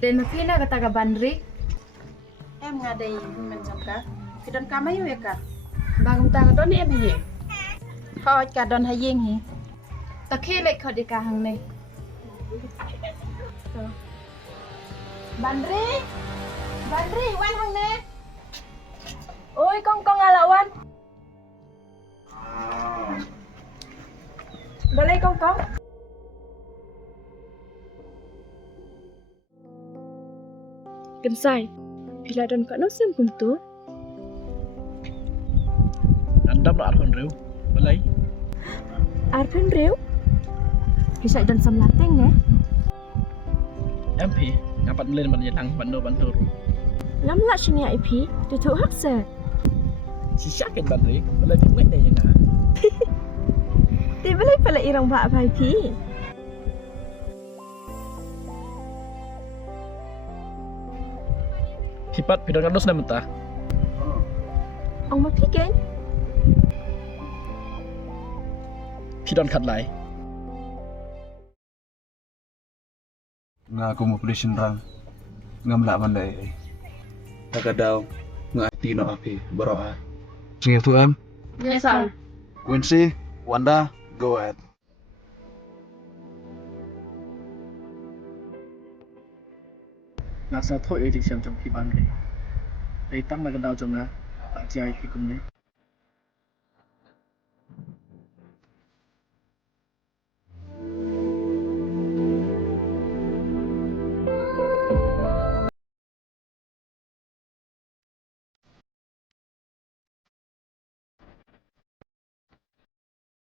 Dan mafina kata ka bandri. Em ngadai mình xong cả. Thì đơn cá mấy vậy cả. Bang tang to ni em ye. Thôi cả đơn hay riêng hỉ. Ta khe lek khodi ka hang ne. Bandri. Bandri wan hang ne. Ôi con ala wan. Boleh con. Kensai. Bila don ka no sem kum tu. Andam nak arhan reu, balai. Arpen reu. Bisa don sam lateng ne. MP, ngapat melen ban yelang ban tur. Ngam la shini IP tu tu hak se. Sisa ken ban reu, balai tu ngai dai nga. Ti boleh pala irang ba pai pi. Hipat pidon kandos na mentah. Ong ma pi ken. Pidon khat lai. Nga accommodation rang ngam la mandai tagadaw nga tino api baroa. Sige tu am. Yes sir. Quincy, Wanda, go ahead. Nasa thôi ấy thì xem trong khi ban reu. Đây tăng là gần đào trong na, tại chạy thì cùng đấy.